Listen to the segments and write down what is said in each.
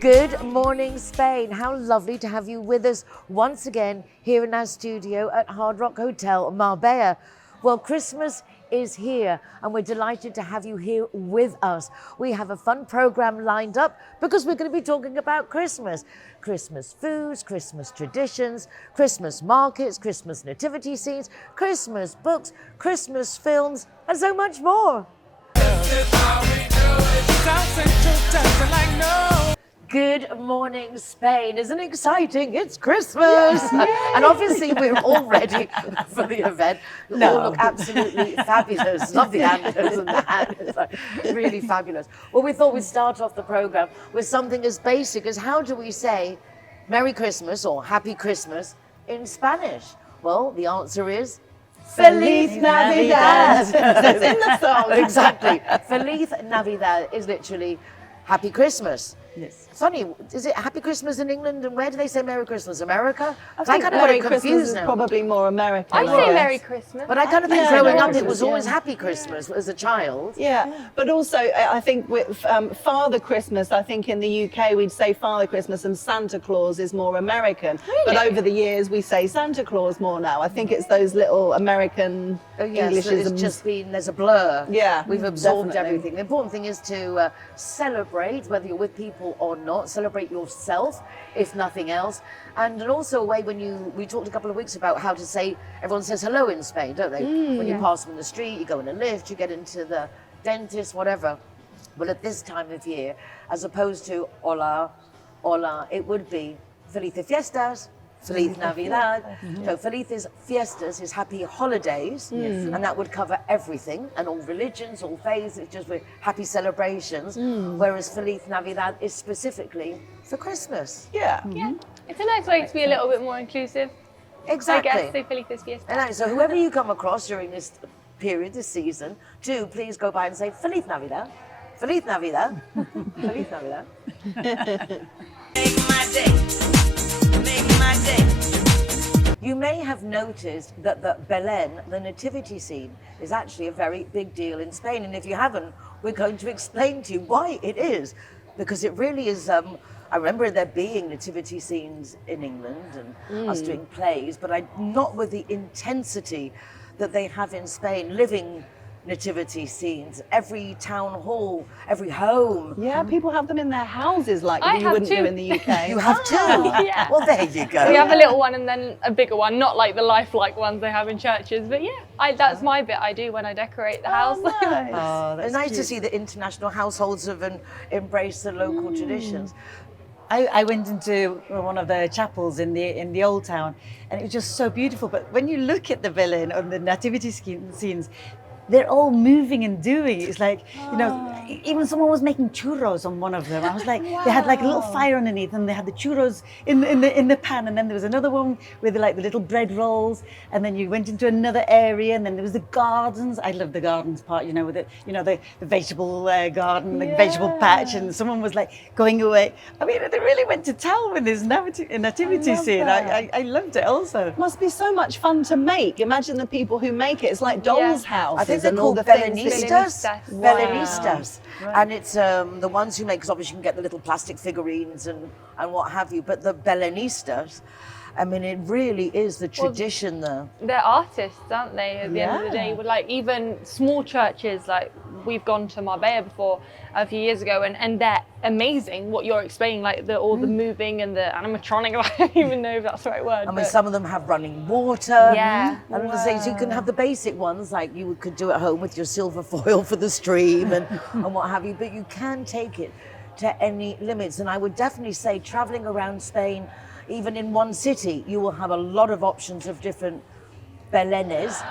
Good morning, Spain. How lovely to have you with us once again here in our studio at Hard Rock Hotel Marbella. Well, Christmas is here and we're delighted to have you here with us. We have a fun program lined up because we're going to be talking about Christmas. Christmas foods, Christmas traditions, Christmas markets, Christmas nativity scenes, Christmas books, Christmas films, and so much more. Good morning, Spain. Isn't it exciting? It's Christmas. And obviously we're all ready for the event. You all look absolutely fabulous. Love the antlers and the hat. It's like really fabulous. Well, we thought we'd start off the program with something as basic as how do we say Merry Christmas or Happy Christmas in Spanish? Well, the answer is Feliz Navidad. That's in the song. Exactly. Feliz Navidad is literally Happy Christmas. Yes. Funny, is it Happy Christmas in England, and where do they say Merry Christmas? America? I think kind of Merry got Christmas confused is now. probably more American. I say Merry Christmas. But I kind of think Yeah, growing Merry up it Christmas, was always yeah. Happy Christmas as a child. Yeah, but also I think with Father Christmas, I think in the UK we'd say Father Christmas and Santa Claus is more American. Really? But over the years we say Santa Claus more now. I think it's those little American Oh, yes, Englishisms. it's just been, there's a blur. Yeah, We've absorbed definitely. everything. The important thing is to celebrate, whether you're with people or not, celebrate yourself, if nothing else. And also a way when we talked a couple of weeks about how to say, everyone says hello in Spain, don't they? When you pass them in the street, you go in a lift, you get into the dentist, whatever. Well, at this time of year, as opposed to hola, hola, it would be Felices Fiestas, Feliz Navidad. So Felices Fiestas is happy holidays, and that would cover everything, and all religions, all faiths, it's just with happy celebrations, whereas Feliz Navidad is specifically for Christmas. Yeah. Yeah, it's a nice way to be a little bit more inclusive. Exactly. I guess, say Felices Fiestas. And so whoever you come across during this period, this season, do please go by and say Feliz Navidad, Feliz Navidad, Feliz Navidad. Make my day. Make my day. You may have noticed that the Belen, the nativity scene, is actually a very big deal in Spain. And if you haven't, we're going to explain to you why it is. Because it really is, I remember there being nativity scenes in England and us doing plays, but not with the intensity that they have in Spain, living nativity scenes, every town hall, every home. Yeah, people have them in their houses like I you have wouldn't two. do in the UK. You have two? Yeah. Well, there you go. We have a little one and then a bigger one, not like the lifelike ones they have in churches, but yeah, that's my bit I do when I decorate the house. Nice. Oh, it's nice to see that international households have embraced the local traditions. I went into one of the chapels in the old town, and it was just so beautiful. But when you look at the Belen or the nativity scenes, they're all moving and doing. It's like, you know, even someone was making churros on one of them. I was like, they had like a little fire underneath, and they had the churros in the pan, and then there was another one with like the little bread rolls, and then you went into another area, and then there was the gardens. I love the gardens part, you know, with the vegetable garden, the vegetable patch, and someone was like going away. I mean, they really went to town with this nativity scene. I loved it also. Must be so much fun to make. Imagine the people who make it. It's like dolls' houses. I think they're and all called the things Belenistas. that Belenistas. And it's the ones who make, because obviously you can get the little plastic figurines and what have you, but the Belenistas, I mean, it really is the tradition there. They're artists, aren't they, at the end of the day? With like even small churches, like we've gone to Marbella before a few years ago, and they're amazing what you're explaining, like all the moving and the animatronic, I don't even know if that's the right word. I mean, some of them have running water. Yeah. And so you can have the basic ones, like you could do at home with your silver foil for the stream and what have you, but you can take it to any limits. And I would definitely say traveling around Spain, even in one city, you will have a lot of options of different Belens,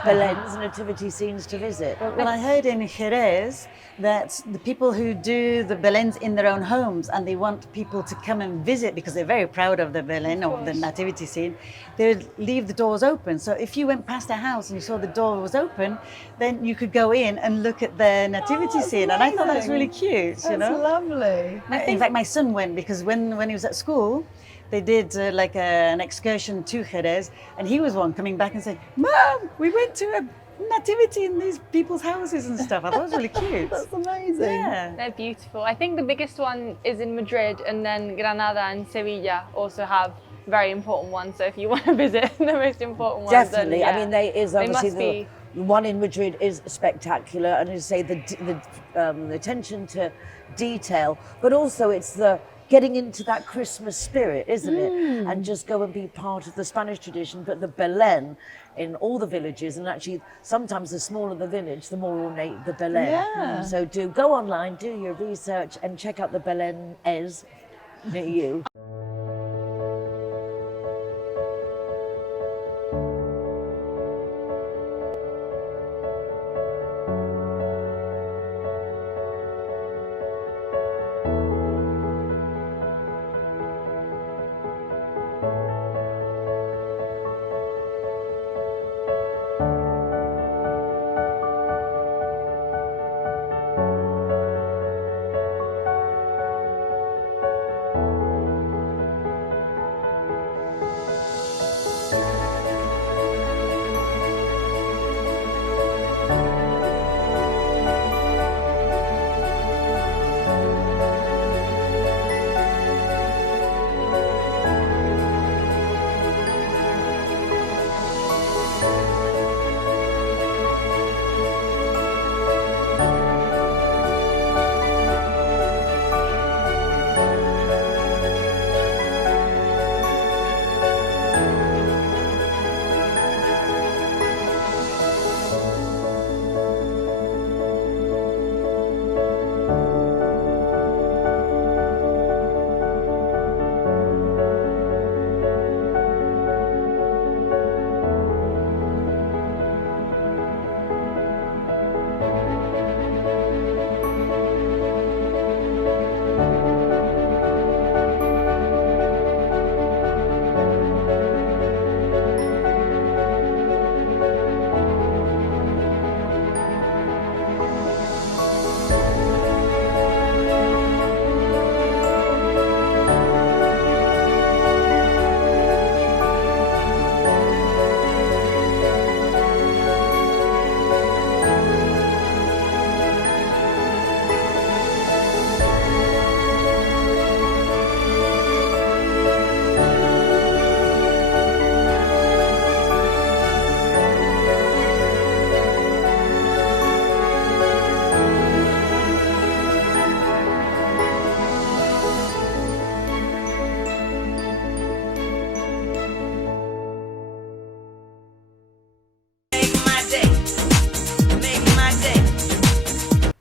nativity scenes to visit. Well, I heard in Jerez that the people who do the Belens in their own homes, and they want people to come and visit because they're very proud of the Belen or the nativity scene, they would leave the doors open. So if you went past a house and you saw the door was open, then you could go in and look at the nativity scene. And I thought that's really cute, you know. lovely. In fact, my son went because when he was at school, they did an excursion to Jerez, and he was one coming back and said, "Mom, we went to nativity in these people's houses and stuff. I thought it was really cute. That's amazing. Yeah. They're beautiful. I think the biggest one is in Madrid, and then Granada and Sevilla also have very important ones. So if you want to visit the most important ones, Definitely. then, I mean, there is they obviously must be. the one in Madrid is spectacular, and as I say, the attention to detail, but also it's the getting into that Christmas spirit, isn't it? And just go and be part of the Spanish tradition, but the Belen in all the villages, and actually sometimes the smaller the village, the more ornate the Belen. Yeah. So do go online, do your research, and check out the Belenes near you.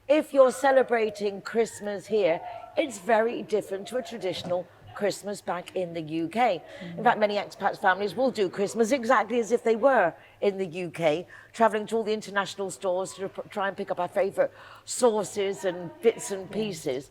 If you're celebrating Christmas here, it's very different to a traditional Christmas back in the UK. In fact, many expat families will do Christmas exactly as if they were in the UK, traveling to all the international stores to try and pick up our favorite sauces and bits and pieces.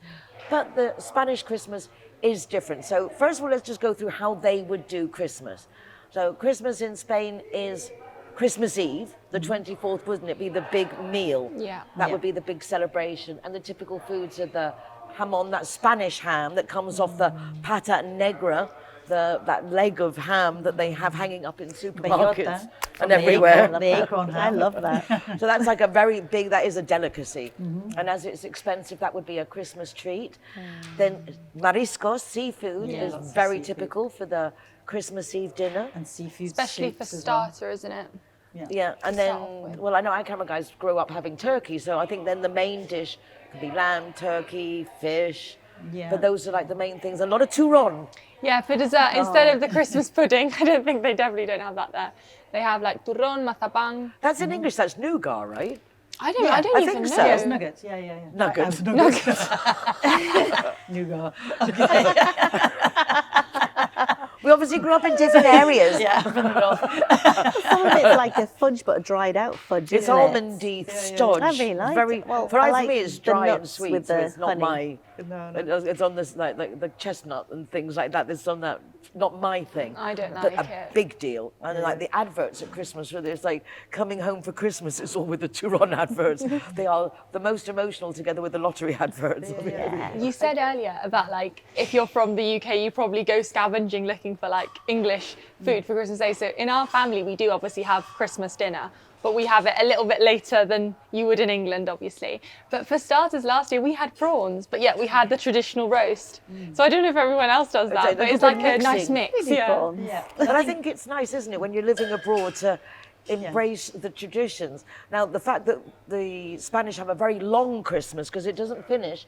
But the Spanish Christmas is different. So first of all, let's just go through how they would do Christmas. So Christmas in Spain is Christmas Eve, the 24th, wouldn't it be the big meal? Yeah. That would be the big celebration. And the typical foods are the jamón, that Spanish ham that comes off the pata negra, that leg of ham that they have hanging up in supermarkets Bellota. and everywhere. The acorn I ham. love that. So that's like a very big, that is a delicacy. And as it's expensive, that would be a Christmas treat. Then mariscos, seafood, Yeah, is lots of very seafood. typical for the Christmas Eve dinner. And seafood Especially for soups as well. starter, isn't it? Yeah, and then, Salad. well, I know our camera guys grew up having turkey, so I think then the main dish could be lamb, turkey, fish. Yeah. But those are like the main things. A lot of turon. Yeah, for dessert, instead of the Christmas pudding, I don't think they definitely don't have that there. They have like turrón, mazapán. That's in English, that's nougat, right? I don't I even think know. so. Yeah, it's nuggets. Yeah. Nuggets. Nougat. We obviously grew up in different areas. Yeah, from the north. Some of it's like a fudge, but a dried out fudge. It's isn't it? almondy stodge. I really like Very, it. Well, for I for like me, it's the dry and nuts sweet, with so the it's not honey. It's on this like the chestnut and things like that. It's on that, not my thing. I don't but like a it. big deal. And like the adverts at Christmas, where there's like coming home for Christmas, it's all with the Turon adverts. They are the most emotional, together with the lottery adverts. You said earlier about like if you're from the UK, you probably go scavenging looking for like English food for Christmas Day. So in our family, we do obviously have Christmas dinner, but we have it a little bit later than you would in England, obviously. But for starters, last year we had prawns, but yet we had the traditional roast. So I don't know if everyone else does that, but it's like a nice mix. Yeah. But I think it's nice, isn't it, when you're living abroad to embrace the traditions. Now, the fact that the Spanish have a very long Christmas, because it doesn't finish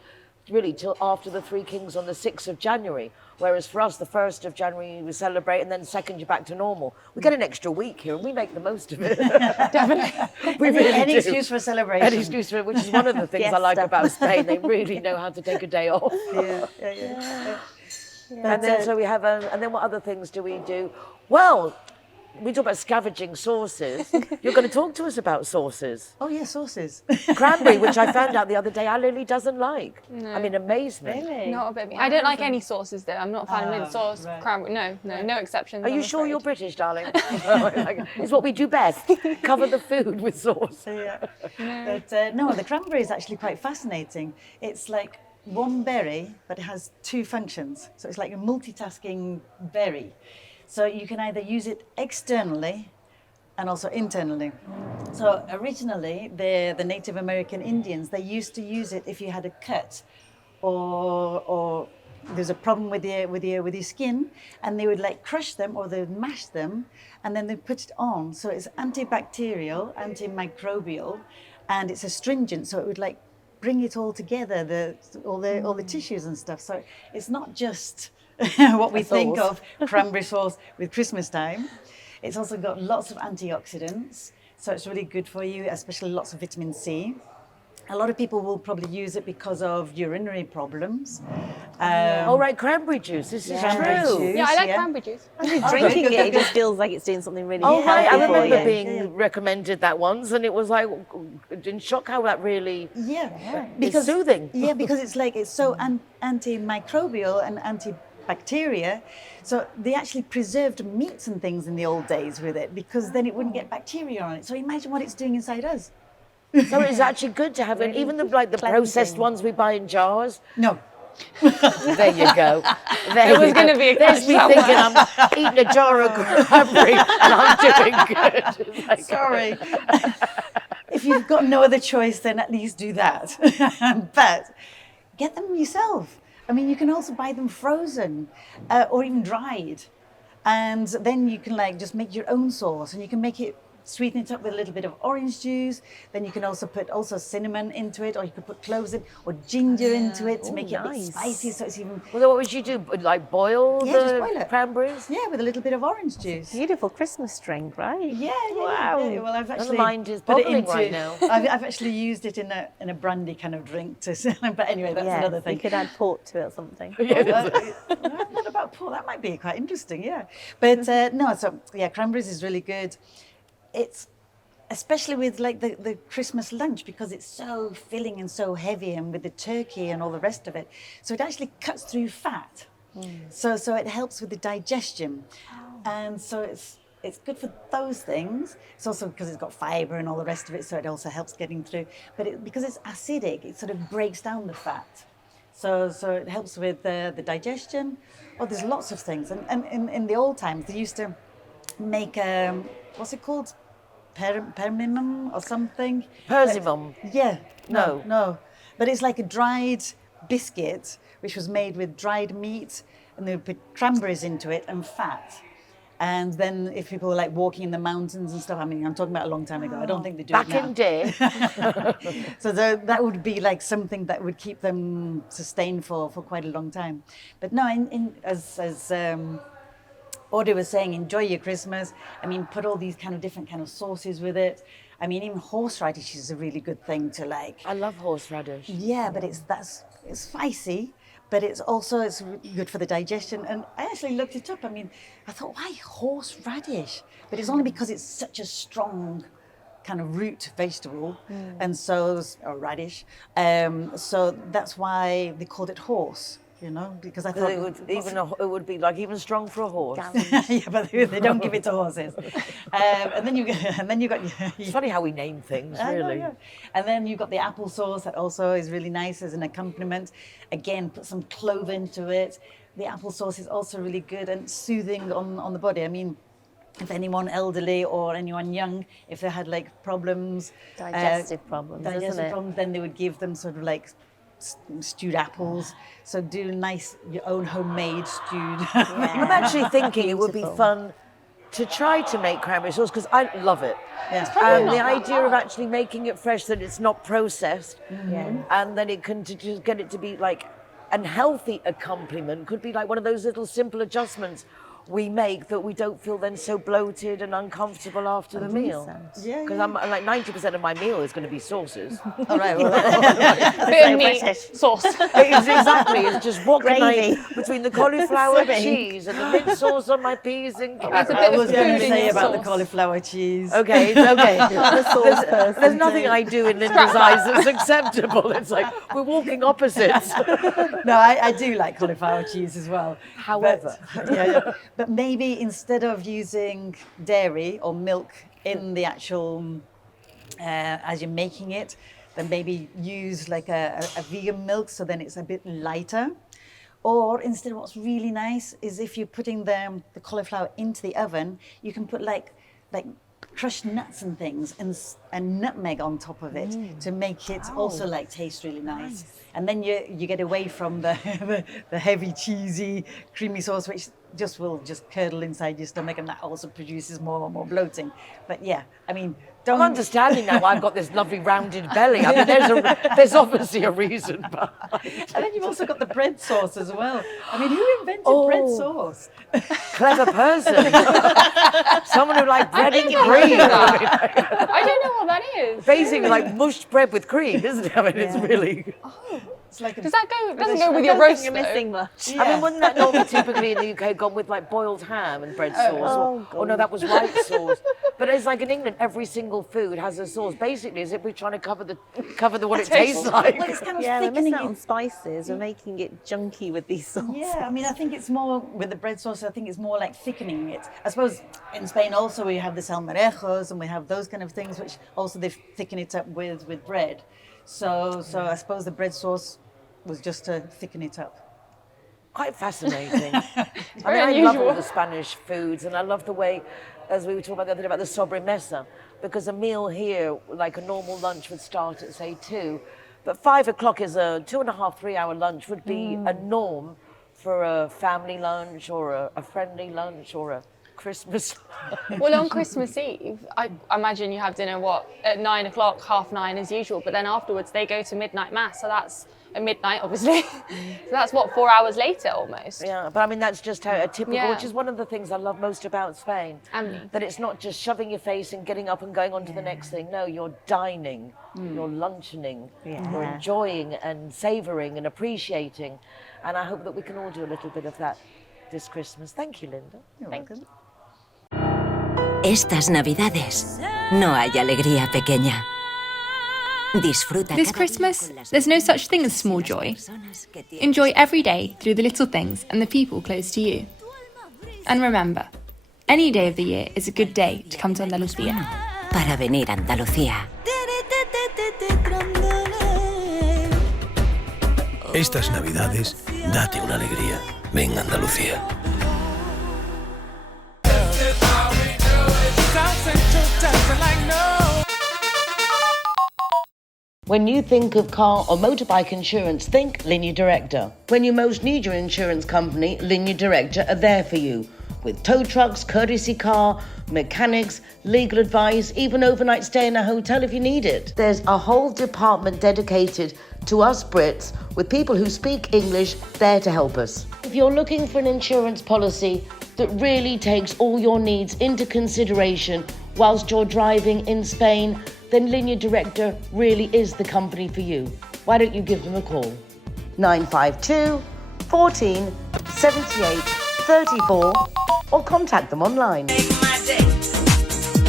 really till after the Three Kings on the 6th of January, whereas for us the 1st of January we celebrate, and then 2nd you're back to normal. We get an extra week here and we make the most of it. Definitely. We really Any do. excuse for celebration. Any excuse for it, which is one of the things I like about Spain. They really know how to take a day off. And then so we have, and then what other things do we do? Well, we talk about scavenging sauces. You're going to talk to us about sauces. Oh yeah, sauces. Cranberry, which I found out the other day, Lily doesn't like. I mean, amazement. Really? Not a bit. I don't like any sauces though. I'm not a fan of mint sauce, right. cranberry. No exceptions. Are you I'm sure afraid. you're British, darling? It's what we do best. Cover the food with sauce. But no, the cranberry is actually quite fascinating. It's like one berry, but it has two functions. So it's like a multitasking berry. So you can either use it externally and also internally. So originally, the Native American Indians, they used to use it if you had a cut or there's a problem with your skin, and they would like crush them or they'd mash them, and then they put it on. So it's antibacterial, antimicrobial, and it's astringent. So it would like bring it all together, all the tissues and stuff. So it's not just what we think of cranberry sauce with Christmas time. It's also got lots of antioxidants, so it's really good for you, especially lots of vitamin C. A lot of people will probably use it because of urinary problems. All right, cranberry juice. This is Cranberry true. juice. Yeah, I like Yeah. cranberry juice. Drinking it, it just feels like it's doing something really Oh, right. I healthy for remember you. being recommended that once, and it was like in shock how that really Yeah, soothing. Yeah, because it's like it's so antimicrobial and antibacteria. So they actually preserved meats and things in the old days with it, because then it wouldn't get bacteria on it. So imagine what it's doing inside us. So it's actually good to have it, even the processed ones we buy in jars. No. There you go. There It was you going go. to be a There's me catch thinking I'm eating a jar of cranberry and I'm doing good. It's like, Sorry. If you've got no other choice, then at least do that. But get them yourself. I mean, you can also buy them frozen or even dried. And then you can like just make your own sauce, and you can make it, sweeten it up with a little bit of orange juice. Then you can also put cinnamon into it, or you could put cloves in, or ginger into it to make it a bit nice. spicy, so it's even Well, what would you do? Like boil just the boil it. cranberries? with a little bit of orange juice. Beautiful Christmas drink, right? Yeah. Wow. Well, I've actually mind is put it boggling into. right now. I've actually used it in a brandy kind of drink to. But anyway, that's Yeah, another thing. you could add port to it or something. What about pork? That might be quite interesting, yeah. But no, so yeah, cranberries is really good. It's especially with like the Christmas lunch, because it's so filling and so heavy, and with the turkey and all the rest of it. So it actually cuts through fat. So it helps with the digestion. And so it's good for those things. It's also because it's got fiber and all the rest of it, so it also helps getting through. But because it's acidic, it sort of breaks down the fat. So it helps with the digestion. Oh, there's lots of things. And in the old times, they used to make, what's it called? Permimum or something? Persimmon. Yeah. No. No. But it's like a dried biscuit, which was made with dried meat, and they would put cranberries into it and fat. And then if people were like walking in the mountains and stuff, I mean, I'm talking about a long time ago. I don't think they do Back it now. in day. So that would be like something that would keep them sustained for quite a long time. But no, as Audrey was saying, enjoy your Christmas. I mean, put all these kind of different kind of sauces with it. I mean, even horseradish is a really good thing to like. I love horseradish. Yeah, but it's spicy, but it's good for the digestion. And I actually looked it up. I mean, I thought, why horseradish? But it's only because it's such a strong kind of root vegetable, and or radish. So that's why they called it horse. You know, because I thought It would be like even strong for a horse. yeah, but they don't give it to horses. And then you got. It's funny how we name things, I know, really. yeah. And then you've got the applesauce that also is really nice as an accompaniment. Again, put some clove into it. The applesauce is also really good and soothing on the body. I mean, if anyone elderly or anyone young, if they had like problems, Digestive problems, isn't digestive it? problems, then they would give them sort of like stewed apples. So do nice, your own homemade stewed. I'm actually thinking it would be Beautiful. fun to try to make cranberry sauce because I love it. Yeah. And the idea of actually making it fresh, that it's not processed, Yeah. and then it can to just get it to be like a healthy accompaniment could be like one of those little simple adjustments we make that we don't feel then so bloated and uncomfortable after the meal. Yeah, Because I'm like 90% of my meal is going to be sauces. All right. Well, Bit of meat, British. sauce. Exactly. It's just what can Gravy. I between the cauliflower Swimming. cheese and the mint sauce on my peas and There's a carrots. bit I of was going food to in say your about the sauce. cauliflower cheese. Okay, it's okay. sauce person, There's nothing I do in Linda's eyes that's acceptable. It's like we're walking opposites. No, I do like cauliflower cheese as well. However. But maybe instead of using dairy or milk in the actual, as you're making it, then maybe use like a vegan milk, so then it's a bit lighter. Or instead, what's really nice is if you're putting the cauliflower into the oven, you can put like crushed nuts and things and nutmeg on top of it to make it also like taste really nice. And then you get away from the heavy cheesy creamy sauce, which will curdle inside your stomach, and that also produces more bloating. But yeah, I mean, I'm understanding now why I've got this lovely rounded belly. I mean, there's obviously a reason. But And then you've also got the bread sauce as well. I mean, who invented bread sauce? clever person. Someone who liked bread and you've heard cream. of that. I don't know what that is. Basically like mushed bread with cream, isn't it? I mean, it's really... It's like Does that go? Doesn't go with I your don't roast. think you're though. missing much. I mean, wasn't that normally typically in the UK gone with like boiled ham and bread sauce? Or no, that was white sauce. But it's like in England, every single food has a sauce. Basically, as if we're trying to cover the what it tastes like. Well, it's kind of Yeah, we're thickening missing out it. on spices. We're making it junky with these sauces. Yeah, I mean, I think it's more with the bread sauce. I think it's more like thickening it. I suppose in Spain also we have the salmerejos and we have those kind of things, which also they thicken it up with bread. So I suppose the bread sauce was just to thicken it up. Quite fascinating. I Very love all unusual. the Spanish foods, and I love the way, as we were talking about the other day, about the sobremesa, because a meal here, like a normal lunch, would start at say 2, but 5 o'clock is a 2.5, 3 hour lunch would be a norm for a family lunch or a friendly lunch or a Christmas. Well, on Christmas Eve, I imagine you have dinner, at 9 o'clock, 9:30 as usual, but then afterwards they go to midnight mass, so that's at midnight, obviously. So that's 4 hours later almost. Yeah, but I mean, that's just how a typical, Yeah. which is one of the things I love most about Spain. And- that it's not just shoving your face and getting up and going on to the next thing. No, you're dining, you're luncheoning, you're enjoying and savouring and appreciating. And I hope that we can all do a little bit of that this Christmas. Thank you, Linda. Thank you. Estas Navidades no hay alegría pequeña. Disfruta This cada día Christmas, con las there's no such thing as small las joy. personas que tienes. Enjoy every day through the little things and the people close to you. And remember, any day of the year is a good day to come to Andalucía. Para venir a Andalucía. Estas Navidades, date una alegría. Ven a Andalucía. When you think of car or motorbike insurance, think Linea Directa. When you most need your insurance company, Linea Directa are there for you. With tow trucks, courtesy car, mechanics, legal advice, even overnight stay in a hotel if you need it. There's a whole department dedicated to us Brits with people who speak English there to help us. If you're looking for an insurance policy that really takes all your needs into consideration whilst you're driving in Spain, then Linea Directa really is the company for you. Why don't you give them a call? 952 14 78 34 or contact them online. Make my day.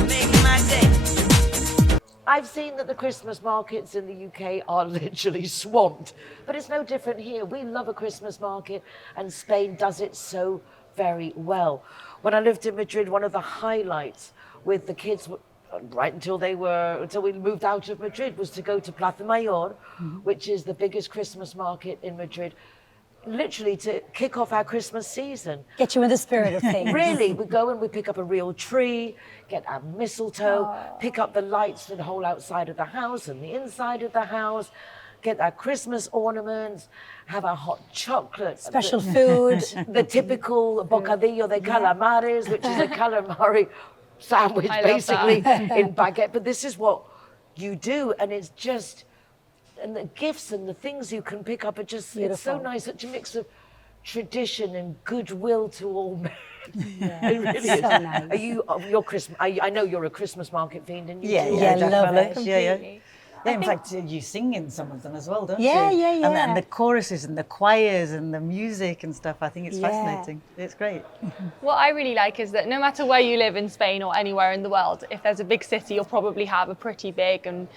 Make my day. I've seen that the Christmas markets in the UK are literally swamped, but it's no different here. We love a Christmas market and Spain does it so very well. When I lived in Madrid, one of the highlights with the kids right until we moved out of Madrid was to go to Plaza Mayor, which is the biggest Christmas market in Madrid. literally to kick off our Christmas season. Get you in the spirit of things. Really, we go and we pick up a real tree, get our mistletoe, pick up the lights for the whole outside of the house and the inside of the house, get our Christmas ornaments, have our hot chocolate. Special food. The typical bocadillo de calamares, which is a calamari sandwich basically in baguette. But this is what you do, and it's just, and the gifts and the things you can pick up are just, it's so nice, such a mix of tradition and goodwill to all men. Yeah, It really is. so nice. Are you, your Christmas, I know you're a Christmas market fiend, and you Yeah, do. yeah, love definitely. it. Yeah. Yeah, in fact, you sing in some of them as well, don't Yeah, you? yeah. And the choruses and the choirs and the music and stuff. I think it's Yeah. fascinating. It's great. What I really like is that no matter where you live in Spain or anywhere in the world, if there's a big city, you'll probably have a pretty big and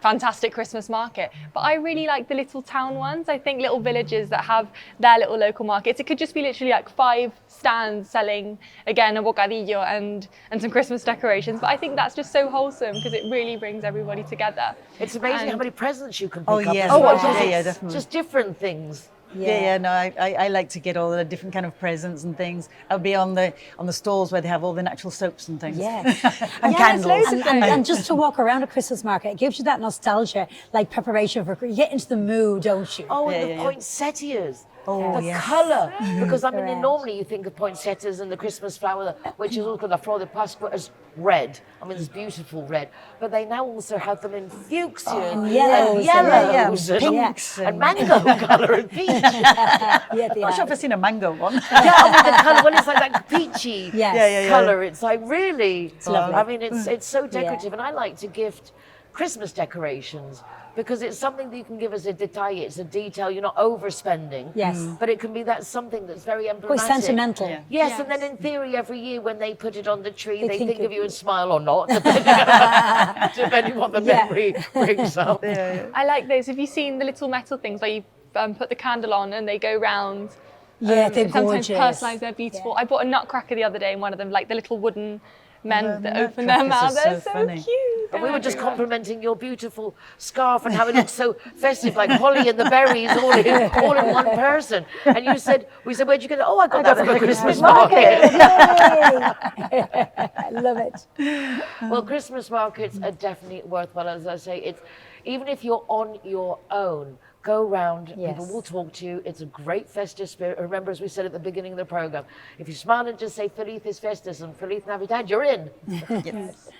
fantastic Christmas market. But I really like the little town ones. I think little villages that have their little local markets. It could just be literally like 5 stands selling, again, a bocadillo and some Christmas decorations. But I think that's just so wholesome because it really brings everybody together. It's amazing And- how many presents you can pick Oh, up. yes. as well, Oh, because yeah, it's definitely. just different things. No, I like to get all the different kind of presents and things. I'll be on the stalls where they have all the natural soaps and things. Yeah. And candles. And just to walk around a Christmas market, it gives you that nostalgia, like preparation for, you get into the mood, don't you? Oh, and Yeah, the yeah. poinsettias. Oh, The yes. colour, because I mean, Correct. normally you think of poinsettias and the Christmas flower, which is also the flor de Pascua, as red. I mean, it's beautiful red. But they now also have them in fuchsia and yellows, yellows and pinks and mango colour and peach. Yeah, they I'm not sure are. if I've seen a mango one. Yeah, I mean, the colour, well, it's like that peachy Yes. Yeah. colour. It's like really, lovely. I mean, it's so decorative. And I like to gift Christmas decorations because it's something that you can give as a detail. It's a detail. You're not overspending. Yes. But it can be that something that's very Quite emblematic. sentimental. Yeah. Yes, and then in theory, every year when they put it on the tree, they think think of of you and smile or not, depending what the Yeah. memory brings up. I like those. Have you seen the little metal things where you put the candle on and they go round? Yeah, they're and sometimes gorgeous. personalised, they're beautiful. I bought a nutcracker the other day and one of them, like the little wooden men that open their nutcrackers mouths. are They're so so funny. cute. And we were just complimenting your beautiful scarf and how it looks so festive, like holly and the berries all in one person. And you said, we said, where'd you get it? Oh, I got that from the Christmas market. I love it. Well, Christmas markets are definitely worthwhile. As I say, it's even if you're on your own, go round, Yes. people will talk to you. It's a great festive spirit. Remember, as we said at the beginning of the program, if you smile and just say Felices Festas and Feliz Navidad, you're in. Yes.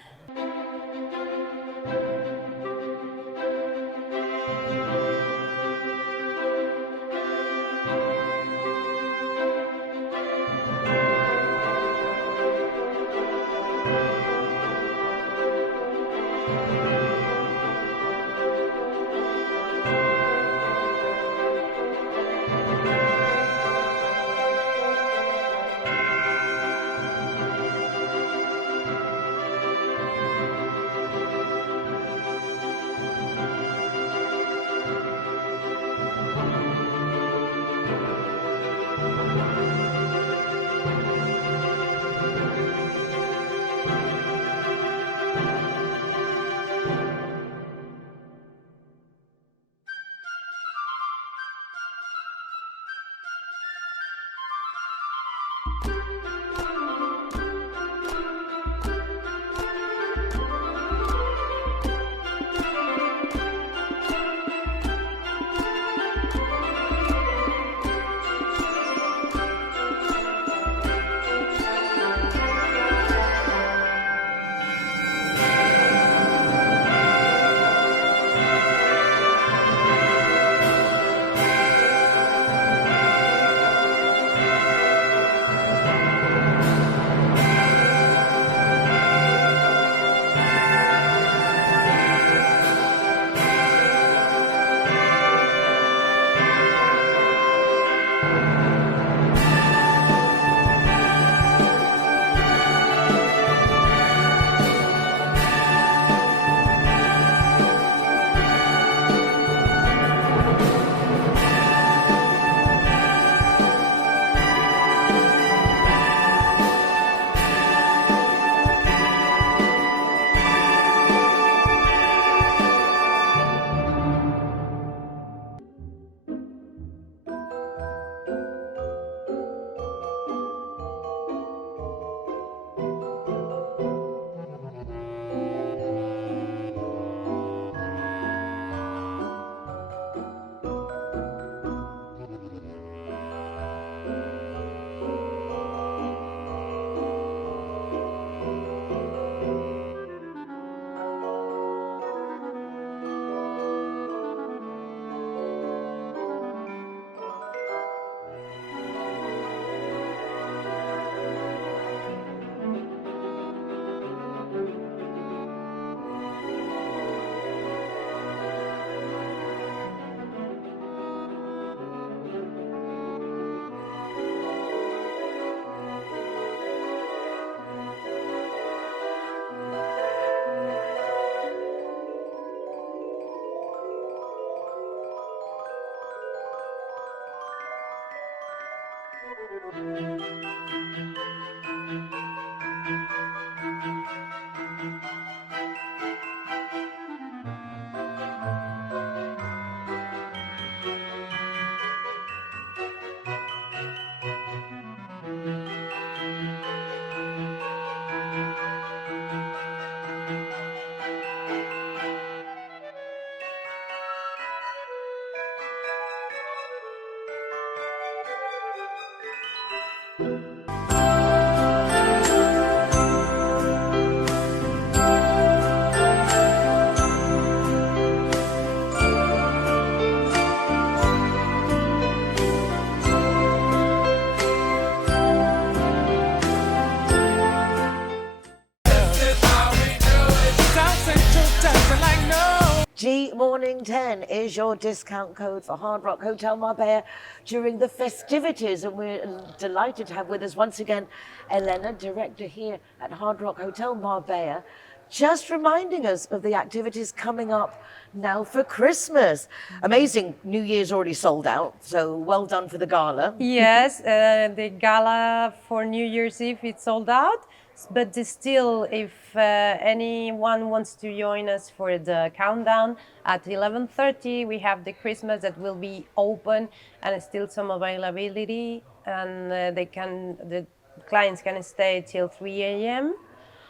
G Morning 10 is your discount code for Hard Rock Hotel Marbella during the festivities, and we're delighted to have with us once again Elena, director here at Hard Rock Hotel Marbella, just reminding us of the activities coming up now for Christmas. Amazing, New Year's already sold out, so well done for the gala. Yes, the gala for New Year's Eve, it's sold out. But still, if anyone wants to join us for the countdown at 11:30, we have the Christmas that will be open and still some availability, and the clients can stay till 3 a.m.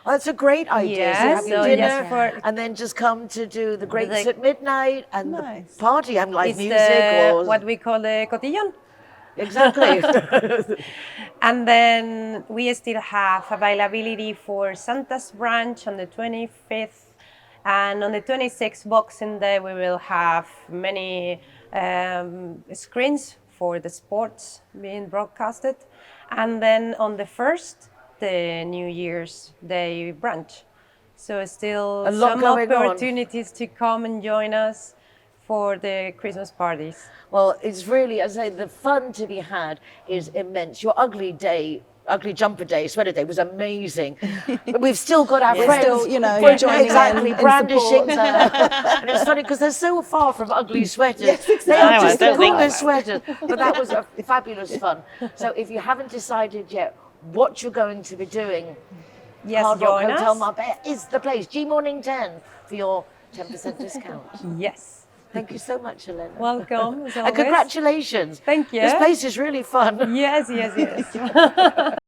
Oh, that's a great idea. Yes, so have your so dinner yes, and then just come to do the grapes at midnight and Nice. the party, have live It's music. Or what we call the cotillon. Exactly. And then we still have availability for Santa's brunch on the 25th, and on the 26th Boxing Day we will have many screens for the sports being broadcasted, and then on the 1st, the New Year's Day brunch. So still A lot some going on. opportunities to come and join us for the Christmas parties. Well, it's really, as I say, the fun to be had is immense. Your ugly jumper day, sweater day was amazing. But we've still got our friends. Still, you know, friends- joining exactly, in brandishing. support. And it's funny because they're so far from ugly sweaters. Yes, exactly. They are No, just I the don't think coolest sweaters. But that was a fabulous fun. So if you haven't decided yet what you're going to be doing, Yes, Hard Rock join Hotel us. Marbella is the place. G Morning 10 for your 10% discount. Yes. Thank you so much, Elena. Welcome, as And always. congratulations. Thank you. This place is really fun. Yes, yes, yes.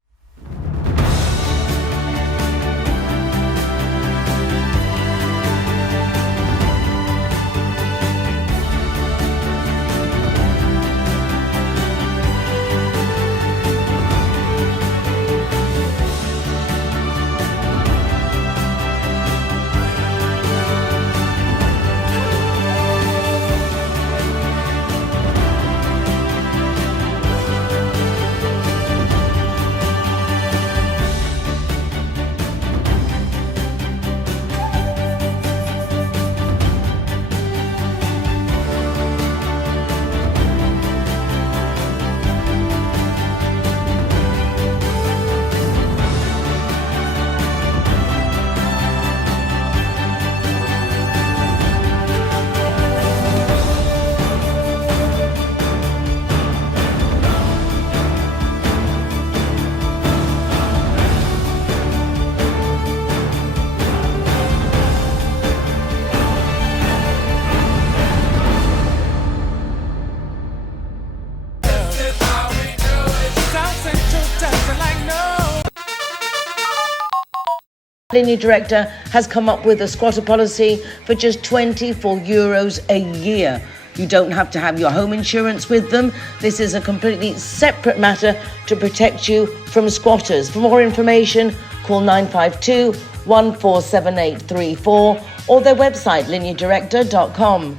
Linear Director has come up with a squatter policy for just €24 a year. You don't have to have your home insurance with them. This is a completely separate matter to protect you from squatters. For more information, call 952 147834 or their website, lineardirector.com.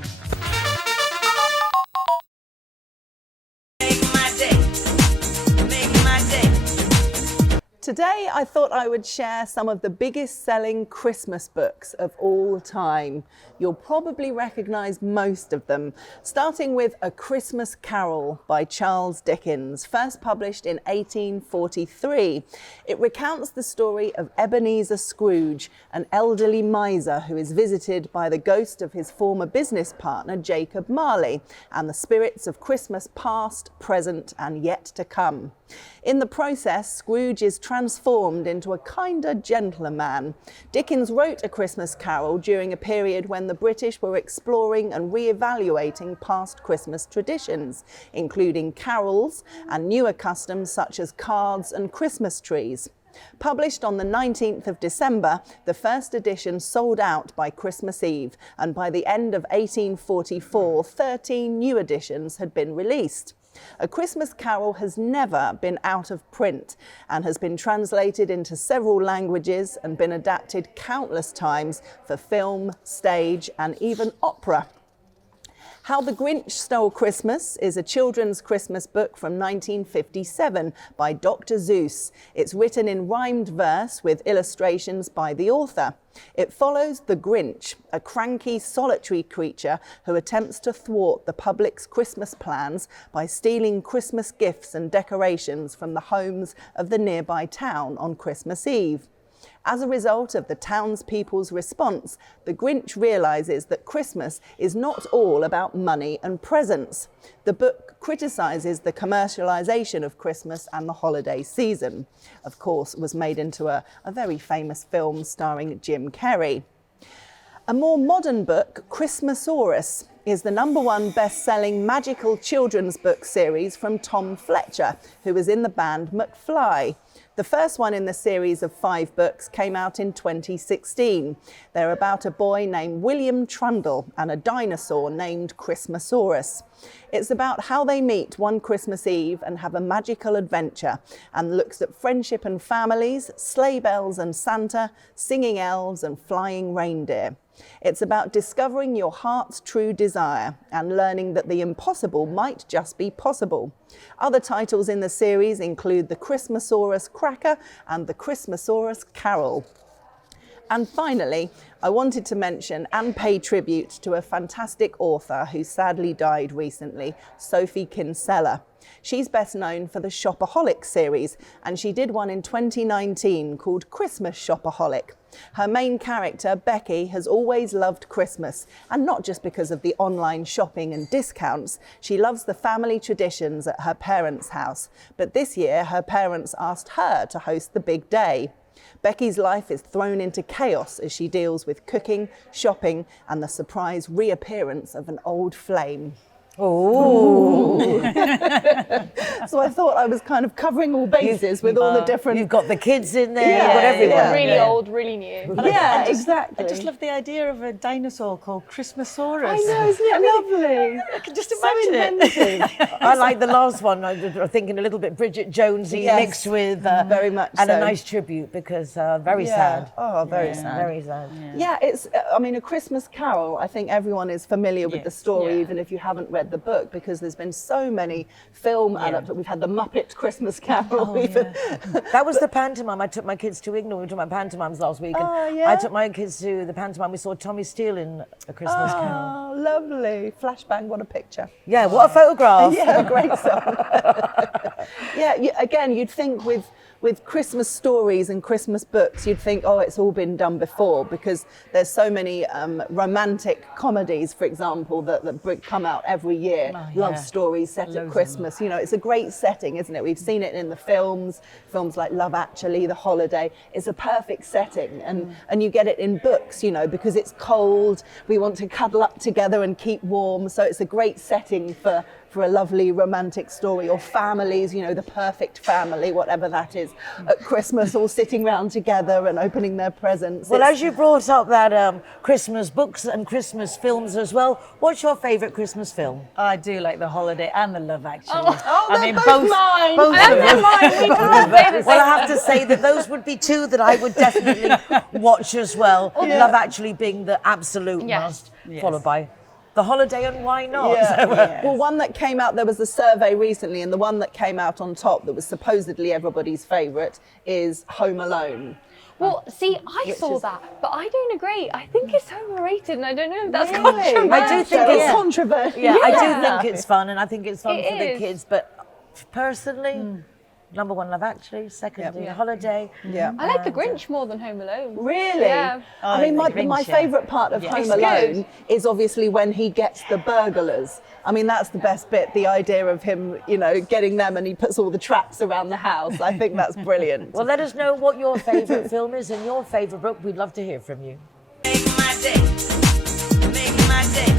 Today, I thought I would share some of the biggest selling Christmas books of all time. You'll probably recognise most of them, starting with A Christmas Carol by Charles Dickens, first published in 1843. It recounts the story of Ebenezer Scrooge, an elderly miser who is visited by the ghost of his former business partner, Jacob Marley, and the spirits of Christmas past, present, and yet to come. In the process, Scrooge is transformed into a kinder, gentler man. Dickens wrote A Christmas Carol during a period when the British were exploring and re-evaluating past Christmas traditions, including carols and newer customs such as cards and Christmas trees. Published on the 19th of December, the first edition sold out by Christmas Eve, and by the end of 1844, 13 new editions had been released. A Christmas Carol has never been out of print and has been translated into several languages and been adapted countless times for film, stage, and even opera. How the Grinch Stole Christmas is a children's Christmas book from 1957 by Dr. Seuss. It's written in rhymed verse with illustrations by the author. It follows the Grinch, a cranky, solitary creature who attempts to thwart the public's Christmas plans by stealing Christmas gifts and decorations from the homes of the nearby town on Christmas Eve. As a result of the townspeople's response, the Grinch realises that Christmas is not all about money and presents. The book criticises the commercialisation of Christmas and the holiday season. Of course, it was made into a very famous film starring Jim Carrey. A more modern book, Christmasaurus, is the #1 best-selling magical children's book series from Tom Fletcher, who was in the band McFly. The first one in the series of 5 books came out in 2016. They're about a boy named William Trundle and a dinosaur named Christmasaurus. It's about how they meet one Christmas Eve and have a magical adventure, and looks at friendship and families, sleigh bells and Santa, singing elves and flying reindeer. It's about discovering your heart's true desire and learning that the impossible might just be possible. Other titles in the series include The Christmasaurus Cracker and The Christmasaurus Carol. And finally, I wanted to mention and pay tribute to a fantastic author who sadly died recently, Sophie Kinsella. She's best known for the Shopaholic series, and she did one in 2019 called Christmas Shopaholic. Her main character, Becky, has always loved Christmas, and not just because of the online shopping and discounts. She loves the family traditions at her parents' house, but this year her parents asked her to host the big day. Becky's life is thrown into chaos as she deals with cooking, shopping, and the surprise reappearance of an old flame. Oh! So I thought I was kind of covering all bases with all the different... You've got the kids in there, you've got everyone. Really old, really new. Yeah, exactly. I just love the idea of a dinosaur called Christmasaurus. I know, isn't it lovely? I can just imagine it. I like the last one. I'm thinking a little bit Bridget Jonesy mixed with very much and so. a nice tribute because very sad. Oh, very sad. Very sad. Yeah, it's. I mean, A Christmas Carol. I think everyone is familiar with the story, even if you haven't read the book, because there's been so many film adaptations. We've had the Muppet Christmas Carol. That was the pantomime. I took my kids to England. We were talking about pantomimes last week. And I took my kids to the pantomime. We saw Tommy Steele in A Christmas Carol. Oh, lovely. Flashbang, what a picture. Yeah, what a photograph. Yeah, great song. Again, you'd think with Christmas stories and Christmas books, you'd think, oh, it's all been done before, because there's so many romantic comedies, for example, that come out every year. Love stories set at Christmas. You know, it's a great setting, isn't it? We've seen it in the films like Love Actually, The Holiday. It's a perfect setting, and you get it in books, you know, because it's cold. We want to cuddle up together and keep warm. So it's a great setting for a lovely romantic story, or families, you know, the perfect family, whatever that is, at Christmas, all sitting round together and opening their presents. Well, as you brought up that Christmas books and Christmas films as well, what's your favourite Christmas film? I do like The Holiday and The Love Actually. I mean, both mine. Both of them. Well, I have to say that those would be two that I would definitely watch as well. Love Actually being the absolute must, followed by... the holiday and why not? Yeah. Well, one that came out, there was a survey recently, and the one that came out on top that was supposedly everybody's favourite is Home Alone. Well, see, I saw that, but I don't agree. I think it's overrated, and I don't know if that's Really? controversial. I do think it's controversial. Yeah, I do think it's fun, and I think it's fun It for the is. kids. But personally, number one, Love Actually. Second, The Holiday. Yeah. I like The Grinch more than Home Alone. Really? Yeah. I mean, The my Grinch, yeah. favourite part of Yeah. Home It's Alone good. is obviously when he gets the burglars. I mean, that's the best bit, the idea of him, you know, getting them and he puts all the traps around the house. I think that's brilliant. Well, let us know what your favourite film is and your favourite book. We'd love to hear from you. Make my day. Make my day.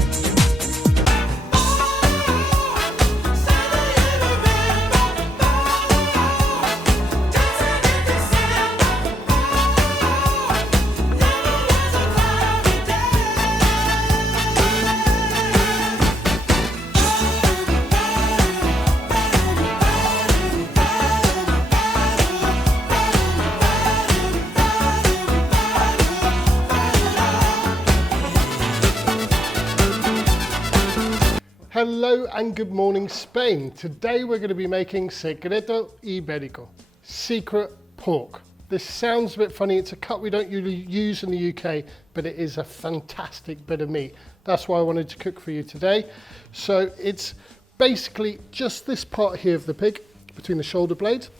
Hello and good morning, Spain. Today we're going to be making secreto ibérico, secret pork. This sounds a bit funny. It's a cut we don't usually use in the UK, but it is a fantastic bit of meat. That's why I wanted to cook for you today. So it's basically just this part here of the pig between the shoulder blades,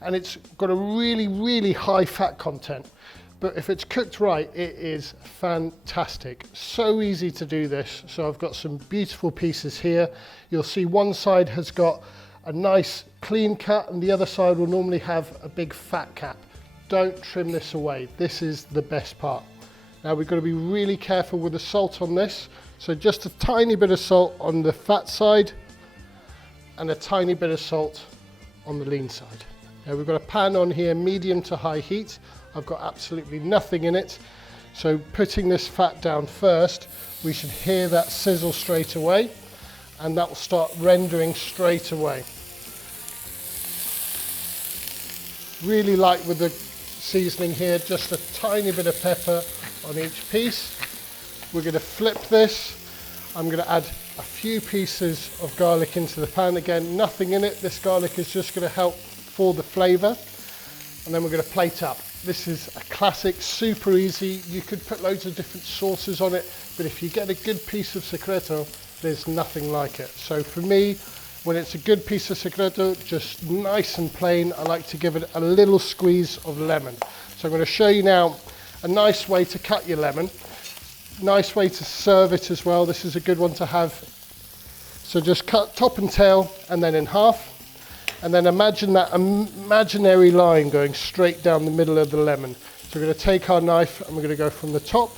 and it's got a really, really high fat content. But if it's cooked right, it is fantastic. So easy to do this. So I've got some beautiful pieces here. You'll see one side has got a nice clean cut and the other side will normally have a big fat cap. Don't trim this away. This is the best part. Now we've got to be really careful with the salt on this. So just a tiny bit of salt on the fat side and a tiny bit of salt on the lean side. Now we've got a pan on here, medium to high heat. I've got absolutely nothing in it. So putting this fat down first, we should hear that sizzle straight away, and that will start rendering straight away. Really light with the seasoning here, just a tiny bit of pepper on each piece. We're going to flip this. I'm going to add a few pieces of garlic into the pan. Again, nothing in it. This garlic is just going to help for the flavour. And then we're going to plate up. This is a classic, super easy. You could put loads of different sauces on it, but if you get a good piece of secreto, there's nothing like it. So for me, when it's a good piece of secreto, just nice and plain, I like to give it a little squeeze of lemon. So I'm going to show you now a nice way to cut your lemon. Nice way to serve it as well. This is a good one to have. So just cut top and tail and then in half. And then imagine that imaginary line going straight down the middle of the lemon. So we're going to take our knife and we're going to go from the top,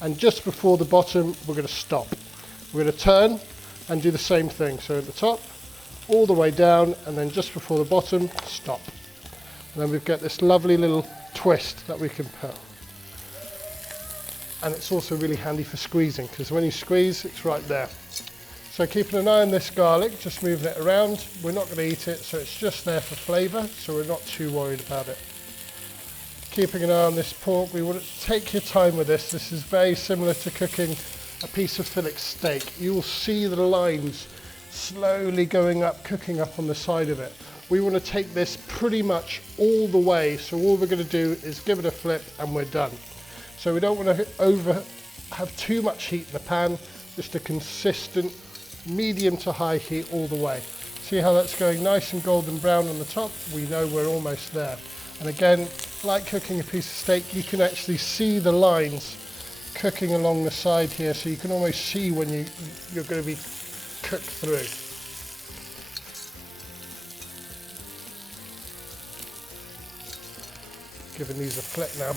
and just before the bottom we're going to stop. We're going to turn and do the same thing. So at the top, all the way down, and then just before the bottom, stop. And then we've got this lovely little twist that we can put. And it's also really handy for squeezing, because when you squeeze, it's right there. So keeping an eye on this garlic, just moving it around. We're not going to eat it, so it's just there for flavour, so we're not too worried about it. Keeping an eye on this pork, we want to take your time with this. This is very similar to cooking a piece of fillet steak. You will see the lines slowly going up, cooking up on the side of it. We want to take this pretty much all the way, so all we're going to do is give it a flip and we're done. So we don't want to have too much heat in the pan, just a consistent medium to high heat all the way. See how that's going nice and golden brown on the top? We know we're almost there. And again, like cooking a piece of steak, you can actually see the lines cooking along the side here, so you can almost see when you're going to be cooked through. Giving these a flip now.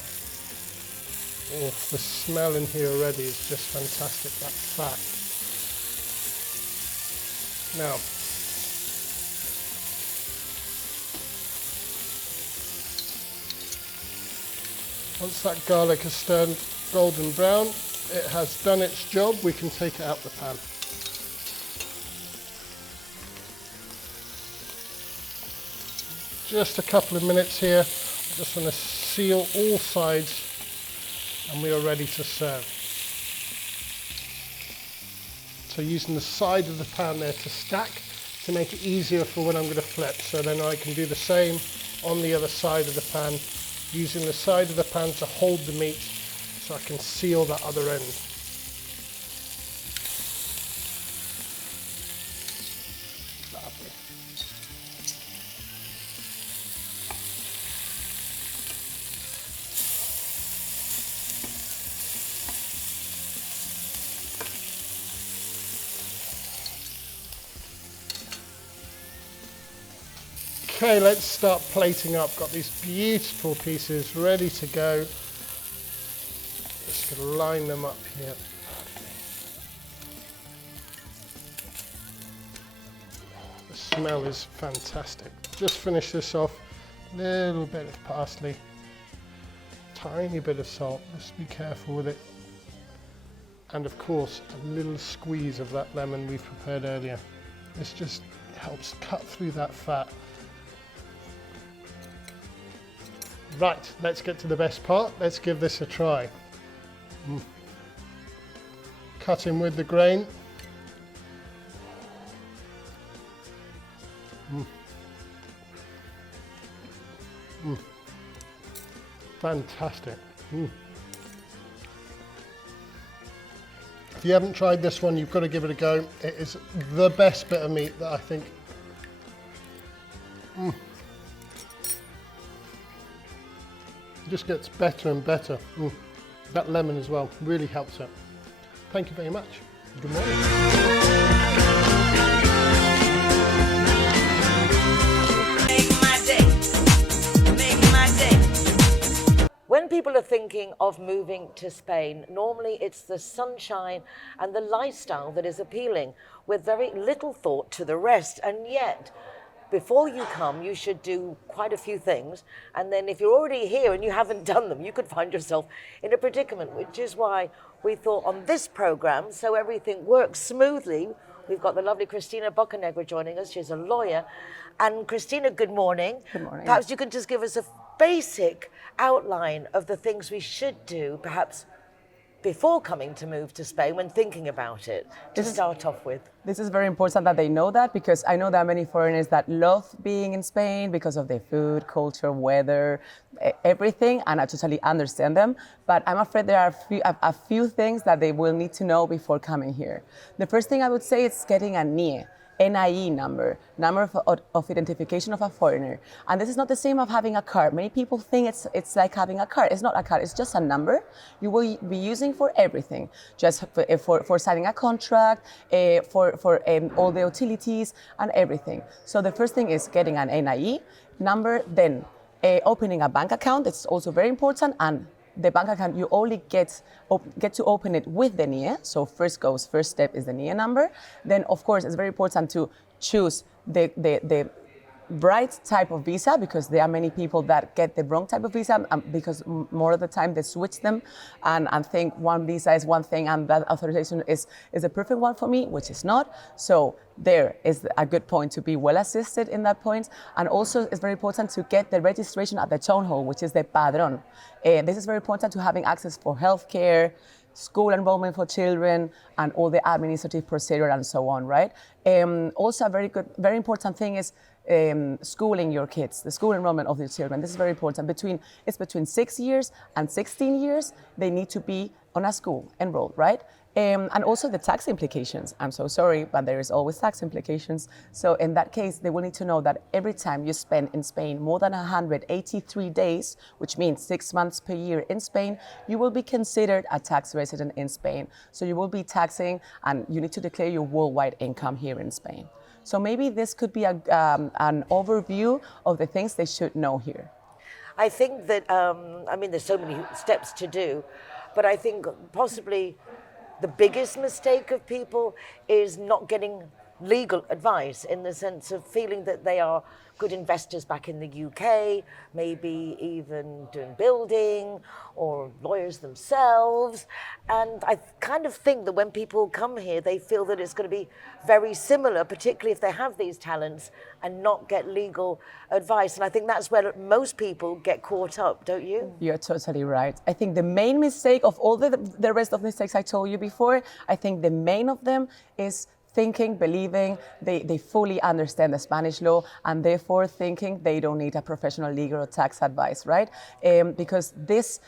Oh, the smell in here already is just fantastic, that fat. Now, once that garlic has turned golden brown, it has done its job, we can take it out the pan. Just a couple of minutes here, just want to seal all sides and we are ready to serve. So using the side of the pan there to stack to make it easier for when I'm going to flip. So then I can do the same on the other side of the pan, using the side of the pan to hold the meat so I can seal that other end. Lovely. Okay, let's start plating up. Got these beautiful pieces ready to go. Just going to line them up here. The smell is fantastic. Just finish this off. Little bit of parsley, tiny bit of salt. Just be careful with it. And of course, a little squeeze of that lemon we've prepared earlier. This just helps cut through that fat. Right, let's get to the best part. Let's give this a try. Cutting with the grain. Fantastic. If you haven't tried this one, you've got to give it a go. It is the best bit of meat that I think. It just gets better and better. That lemon as well really helps it. Thank you very much. Good morning. When people are thinking of moving to Spain, normally it's the sunshine and the lifestyle that is appealing, with very little thought to the rest. And yet, before you come, you should do quite a few things. And then if you're already here and you haven't done them, you could find yourself in a predicament, which is why we thought on this program, so everything works smoothly, we've got the lovely Cristina Bocanegra joining us. She's a lawyer. And Cristina, good morning. Good morning. Perhaps you could just give us a basic outline of the things we should do, perhaps before coming to move to Spain, when thinking about it, to start off with. This is very important that they know that, because I know there are many foreigners that love being in Spain because of the food, culture, weather, everything, and I totally understand them. But I'm afraid there are a few things that they will need to know before coming here. The first thing I would say is getting a NIE number of identification of a foreigner. And this is not the same of having a card. Many people think it's like having a card. It's not a card, it's just a number you will be using for everything. Just for signing a contract, for all the utilities and everything. So the first thing is getting an NIE number, then opening a bank account. It's also very important, and the bank account, you only get to open it with the NIE. So first step is the NIE number. Then of course it's very important to choose the right type of visa, because there are many people that get the wrong type of visa, because more of the time they switch them and think one visa is one thing and that authorization is a perfect one for me, which is not. So there is a good point to be well assisted in that point. And also it's very important to get the registration at the town hall, which is the padrón. This is very important to having access for healthcare, school enrollment for children, and all the administrative procedure and so on, right? Also a very important thing is schooling your kids, the school enrollment of your children. This is very important. It's between 6 years and 16 years, they need to be on a school enrolled, right? And also the tax implications. I'm so sorry, but there is always tax implications. So in that case, they will need to know that every time you spend in Spain more than 183 days, which means 6 months per year in Spain, you will be considered a tax resident in Spain. So you will be taxing, and you need to declare your worldwide income here in Spain. So maybe this could be an overview of the things they should know here. I think that, there's so many steps to do, but I think possibly the biggest mistake of people is not getting legal advice in the sense of feeling that they are good investors back in the UK, maybe even doing building or lawyers themselves. And I kind of think that when people come here, they feel that it's going to be very similar, particularly if they have these talents and not get legal advice. And I think that's where most people get caught up, don't you? You're totally right. I think the main mistake of all the rest of the mistakes I told you before, I think the main of them is thinking, believing they fully understand the Spanish law and therefore thinking they don't need a professional legal or tax advice, right? Because this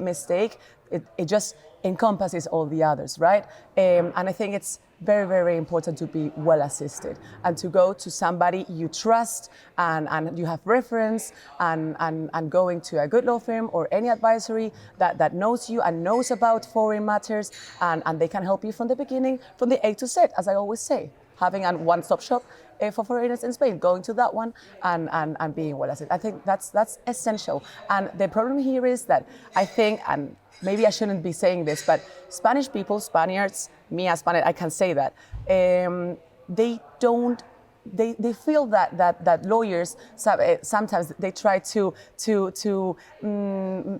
mistake, it just encompasses all the others, right? And I think it's very, very important to be well assisted and to go to somebody you trust and you have reference and going to a good law firm or any advisory that knows you and knows about foreign matters and they can help you from the beginning, from the A to Z, as I always say. Having a one-stop shop for foreigners in Spain, going to that one and being well assisted. I think that's essential. And the problem here is that I think, and maybe I shouldn't be saying this, but Spanish people, Spaniards, me as Spaniard, I can say that, they feel that lawyers sometimes they try to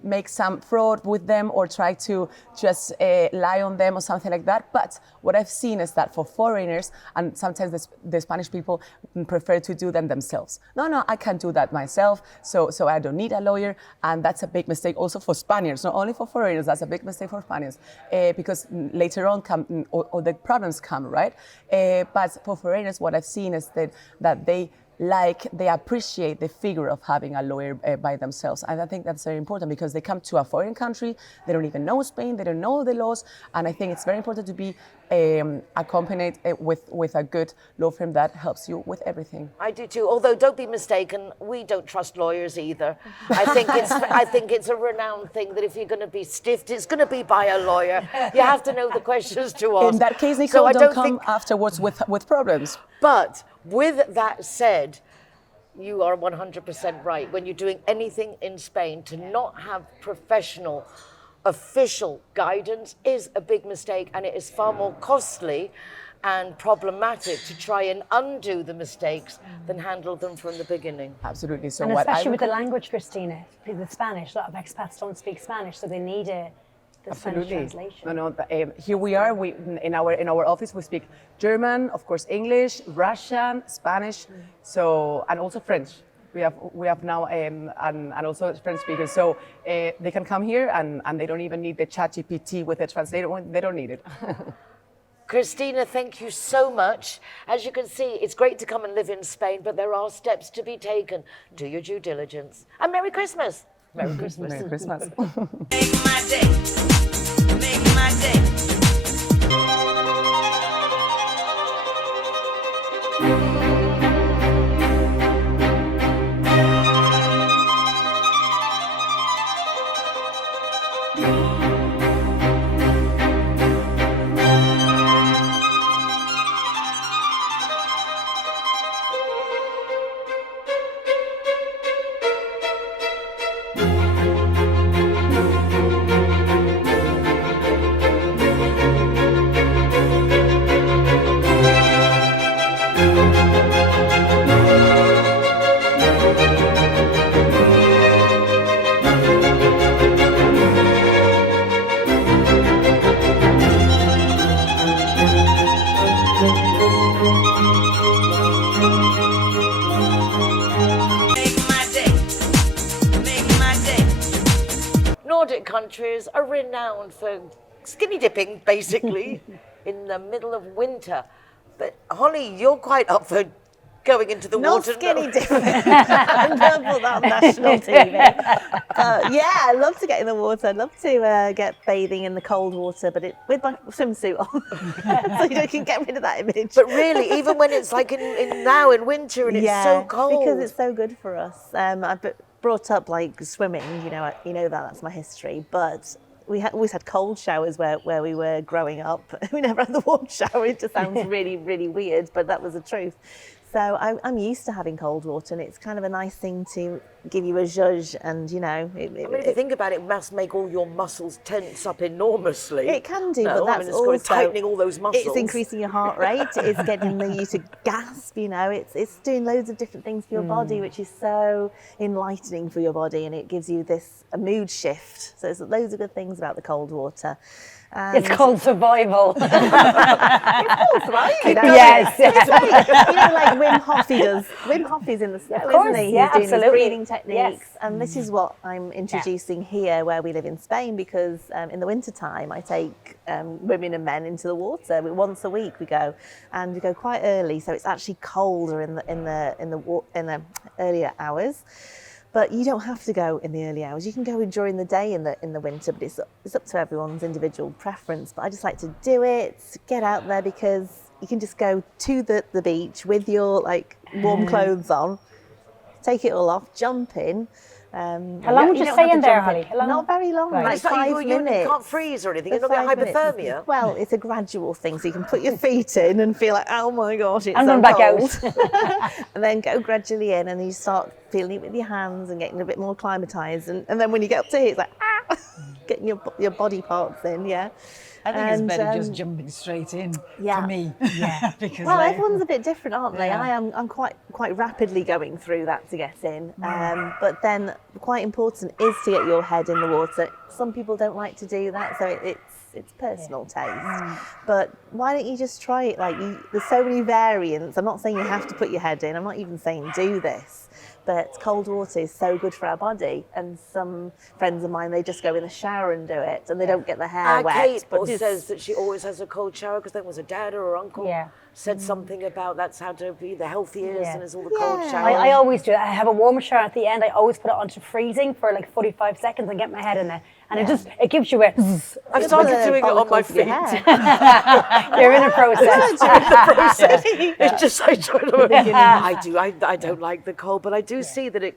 make some fraud with them or try to just lie on them or something like that. But what I've seen is that for foreigners, and sometimes the Spanish people prefer to do them themselves. No, I can do that myself, so I don't need a lawyer. And that's a big mistake also for Spaniards, not only for foreigners, that's a big mistake for Spaniards, because later on or the problems come, right? But for foreigners, what I've seen is that they appreciate the figure of having a lawyer by themselves. And I think that's very important because they come to a foreign country, they don't even know Spain, they don't know the laws, and I think it's very important to be accompanied with a good law firm that helps you with everything. I do too, although don't be mistaken, we don't trust lawyers either. I think it's a renowned thing that if you're going to be stiffed, it's going to be by a lawyer. You have to know the questions to ask. In that case, Nicole, don't come afterwards with problems. But with that said, you are 100% right. When you're doing anything in Spain, to not have professional, official guidance is a big mistake, and it is far more costly and problematic to try and undo the mistakes than handle them from the beginning. Absolutely. So and especially with the language, Cristina, the Spanish, a lot of expats don't speak Spanish, so they need the Spanish translation. No, here we are. In our office we speak German, of course, English, Russian, Spanish, so and also French. We have now and also French speakers. So they can come here and they don't even need the ChatGPT with the translator. They don't need it. Cristina, thank you so much. As you can see, it's great to come and live in Spain, but there are steps to be taken. Do your due diligence. And Merry Christmas. Merry Christmas. Merry Christmas. Make my day. Make my day. Nordic countries are renowned for skinny dipping, basically, in the middle of winter. But Holly, you're quite up for going into the water. Not skinny dipping. I'm going to put that on national TV. Yeah, I love to get in the water. I'd love to get bathing in the cold water, but with my swimsuit on, so you can get rid of that image. But really, even when it's like now in winter and it's so cold, because it's so good for us. I've brought up like swimming. You know that's my history, but. We always had cold showers where we were growing up. We never had the warm shower. It just sounds really, really weird, but that was the truth. So I'm used to having cold water, and it's kind of a nice thing to give you a zhuzh, and if you think about it, it must make all your muscles tense up enormously. It can do, No, but that's it's also tightening all those muscles. It's increasing your heart rate. It's getting you to gasp. It's doing loads of different things for your body, which is so enlightening for your body, and it gives you a mood shift. So there's loads of good things about the cold water. It's called survival. It's called survival. Yes. Like Wim Hof, Wim Hof is in the snow, isn't he? Yeah, He's doing his breathing absolutely. techniques. Yes. And this is what I'm introducing here where we live in Spain, because in the winter time I take women and men into the water. Once a week we go, and we go quite early, so it's actually colder in the earlier hours. But you don't have to go in the early hours. You can go during the day in the winter, but it's up to everyone's individual preference. But I just like to do it, get out there, because you can just go to the beach with your warm clothes on, take it all off, jump in. How long would you stay in there, Holly? Not very long, Right. like It's not 5 minutes. You can't freeze or anything. You're For not going to 5 minutes. hypothermia. Well, it's a gradual thing, so you can put your feet in and feel like, oh my gosh, it's I'm so going back cold. out. And then go gradually in, and you start feeling it with your hands and getting a bit more acclimatized. And then when you get up to here, it's like, getting your body parts in, yeah. I think it's better just jumping straight in for me. Yeah. Because everyone's a bit different, aren't they? Yeah. I'm quite rapidly going through that to get in. But then quite important is to get your head in the water. Some people don't like to do that, so it's personal taste. But why don't you just try it? There's so many variants. I'm not saying you have to put your head in. I'm not even saying do this. But cold water is so good for our body, and some friends of mine, they just go in the shower and do it, and they don't get their hair wet. Kate but says that she always has a cold shower because there was a dad or uncle said something about that's how to be the healthiest, and it's all the cold shower. I always do it. I have a warm shower at the end. I always put it onto freezing for 45 seconds and get my head in there. And it gives you a... I've started doing it on my feet. You're in a process. It's just I don't like the cold, but I do see that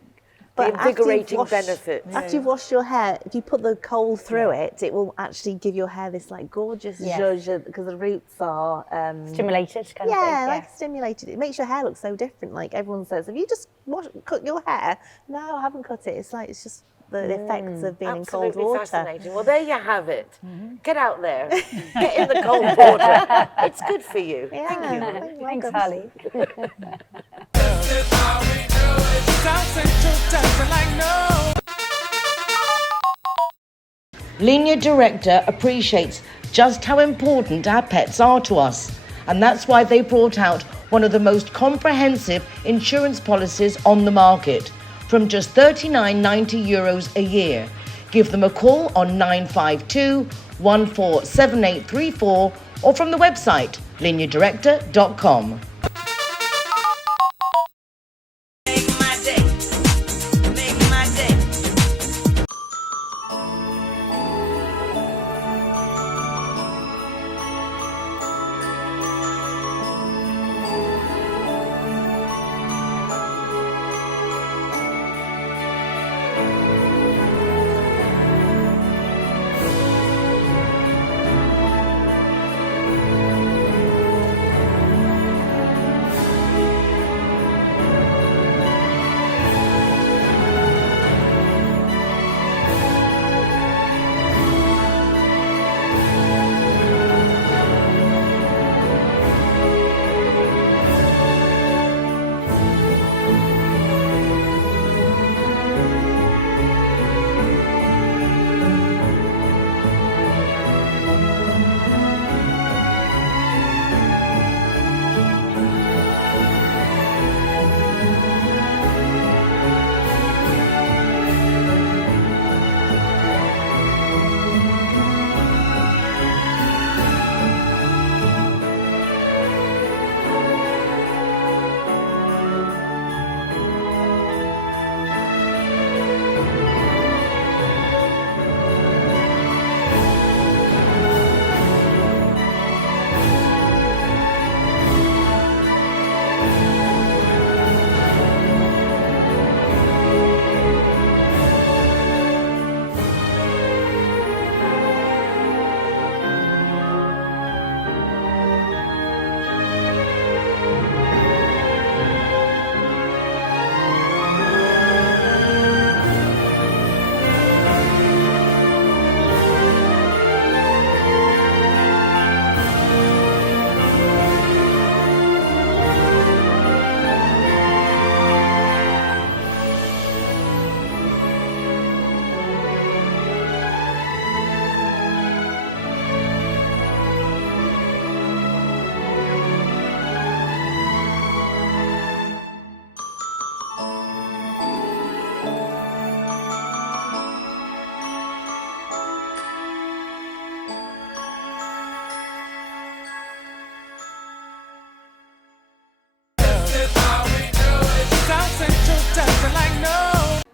the invigorating benefit. After you've washed your hair, if you put the cold through it, it will actually give your hair this gorgeous zhuzh, because the roots are stimulated, kind of thing. Stimulated. It makes your hair look so different. Like everyone says, have you just cut your hair? No, I haven't cut it. It's just the effects of being in cold water. Fascinating. Well, there you have it. Get out there. Get in the cold water. It's good for you. Yeah. Thank you. Thanks, Holly. Linea Directa appreciates just how important our pets are to us, and that's why they brought out one of the most comprehensive insurance policies on the market, from just €39.90 a year. Give them a call on 952 147834 or from the website lineadirecta.com.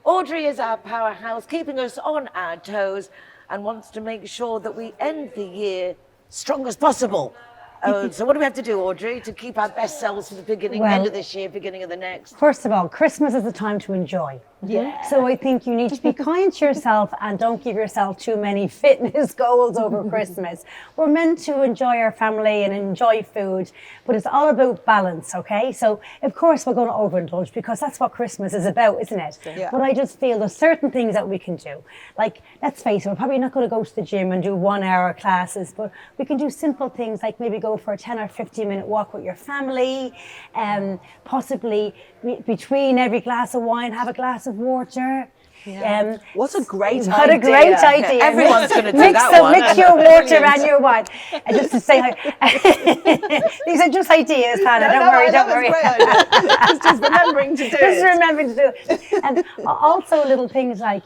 Audrey is our powerhouse, keeping us on our toes and wants to make sure that we end the year strong as possible. So what do we have to do, Audrey, to keep our best selves for the beginning, end of this year, beginning of the next? First of all, Christmas is a time to enjoy. Yeah. So I think you need to be kind to yourself and don't give yourself too many fitness goals over Christmas. We're meant to enjoy our family and enjoy food, but it's all about balance, okay? So of course we're going to overindulge because that's what Christmas is about, isn't it? Yeah. But I just feel there's certain things that we can do. Like, let's face it, we're probably not going to go to the gym and do 1 hour classes, but we can do simple things like maybe go for a 10 or 15-minute walk with your family, possibly between every glass of wine, have a glass of water. Yeah. What a great idea. What a great idea. Yeah, everyone's going to do mix that one. Mix your water and your wine. And just to say, these are just ideas, Hannah. Don't worry. Great idea. Just remembering to do it. Just remembering to do it. And also little things like,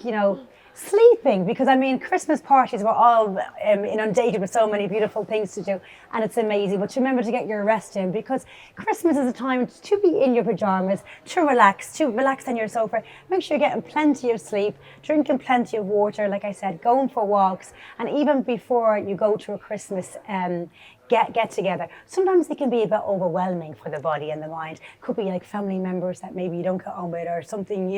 sleeping, because I mean, Christmas parties, we're all inundated with so many beautiful things to do, and it's amazing. But remember to get your rest in, because Christmas is a time to be in your pajamas, to relax on your sofa. Make sure you're getting plenty of sleep, drinking plenty of water, like I said, going for walks, and even before you go to a Christmas get together. Sometimes it can be a bit overwhelming for the body and the mind. Could be like family members that maybe you don't get on with, or something,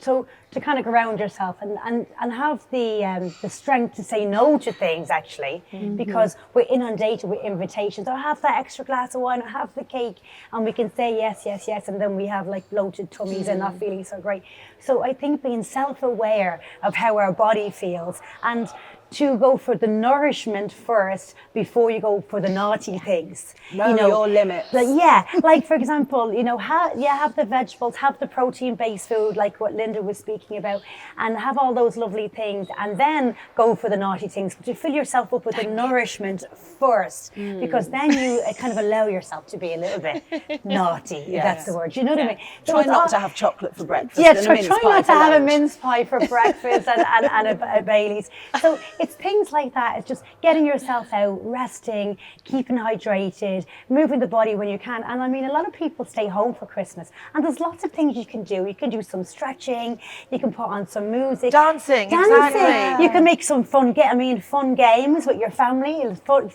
so to kind of ground yourself and have the strength to say no to things, actually, because we're inundated with invitations. Or have that extra glass of wine, or have the cake, and we can say yes, and then we have like bloated tummies and not feeling so great. So I think being self-aware of how our body feels, and to go for the nourishment first before you go for the naughty things. Know your limits. Like for example, have the vegetables, have the protein-based food, like what Linda was speaking about, and have all those lovely things, and then go for the naughty things. But to fill yourself up with the nourishment first, because then you kind of allow yourself to be a little bit naughty, if that's the word. You know what I mean? Try not to have chocolate for breakfast. Yeah, try not to have a mince pie for breakfast and a Baileys. So it's things like that. It's just getting yourself out, resting, keeping hydrated, moving the body when you can. And I mean, a lot of people stay home for Christmas, and there's lots of things you can do. You can do some stretching, you can put on some music. Dancing. Exactly. You can make some fun games with your family.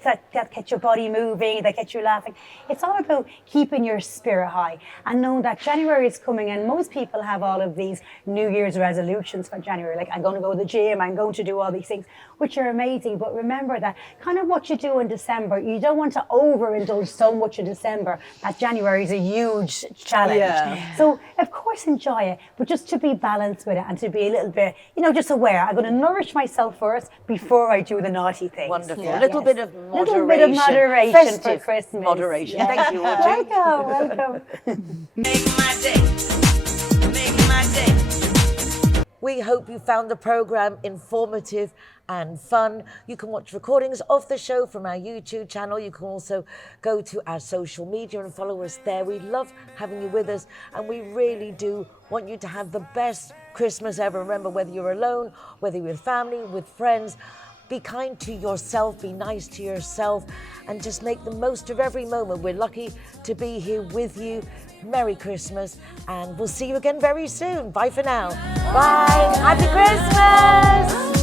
That get your body moving, that get you laughing. It's all about keeping your spirit high and knowing that January is coming, and most people have all of these New Year's resolutions for January, like I'm going to go to the gym, I'm going to do all these things, which are amazing. But remember that kind of what you do in December, you don't want to overindulge so much in December that January is a huge challenge. Yeah. So of course enjoy it, but just to be balanced with it and to be a little bit, just aware. I'm going to nourish myself first before I do the naughty things. Wonderful. Yeah. A little bit of moderation. Little bit of moderation Festive for Christmas. Moderation. Yeah. Thank you, Audrey. Welcome. Make my day. Make my day. We hope you found the programme informative and fun. You can watch recordings of the show from our YouTube channel. You can also go to our social media and follow us there. We love having you with us, and we really do want you to have the best Christmas ever. Remember, whether you're alone, whether you're with family, with friends, be kind to yourself, be nice to yourself, and just make the most of every moment. We're lucky to be here with you. Merry Christmas, and we'll see you again very soon. Bye for now. Bye. Happy Christmas.